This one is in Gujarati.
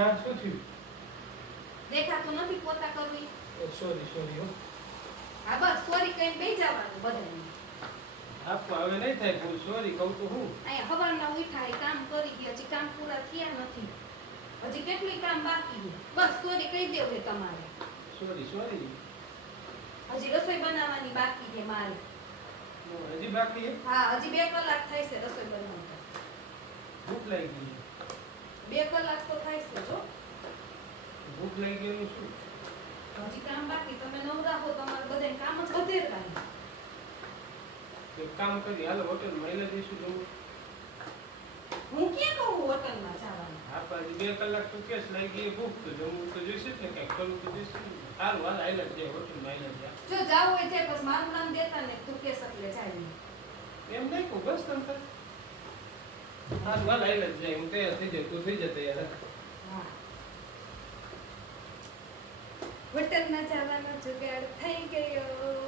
કા શું થયું? દેખાતું નથી પોતા કરવી. સોરી હો. હા બસ સોરી કઈ બેસી જવાનું બધાને. આપો હવે નહીં થાય ભૂલ, સોરી કહું તો હું. અહીંયા હવારના ઉઠાય કામ કરી ગયા હજી કામ પૂરા થયા નથી. હજી કેટલું કામ બાકી છે. બસ સોરી કહી દેવું છે તમારે. સોરી હજી રસોઈ બનાવવાની બાકી છે મારે. હજી બાકી હે? હા હજી 2 કલાક થાય છે રસોઈ બનાવતા. ભૂખ લાગી ગઈ. 2 કલાક તો થાય છે જો. ભૂખ લાગી ગઈ એનું શું? હજી કામ બાકી. તમે નવરા હો તમારે બધાને કામ જ વધે કાંઈ. એક કામ કરી હાલો હોટલમાં એલા જઈશું જવું. હું ક્યાં કહું હોટલમાં જવાનું. આપણે હજી 2 કલાક તો કેસ લાગી ગઈ ભૂખ તો જમવું તો જોઈશે ને કંઈક કરવું તો જોઈશે ને. સારું હાલ આયલા જ જાય હોટલમાં આયલા જાય. જો જાવું હોય છે બસ મારું નામ દેતા ને તું કેસ એટલે જાય. એમ નહીં કહું બસ તમ તાર. હાલ આયલા જ જાય હું તૈયાર થઈ જાય તું થઈ જા તૈયાર. હા હોટલમાં જવાનો જુગાડ થઈ ગયો.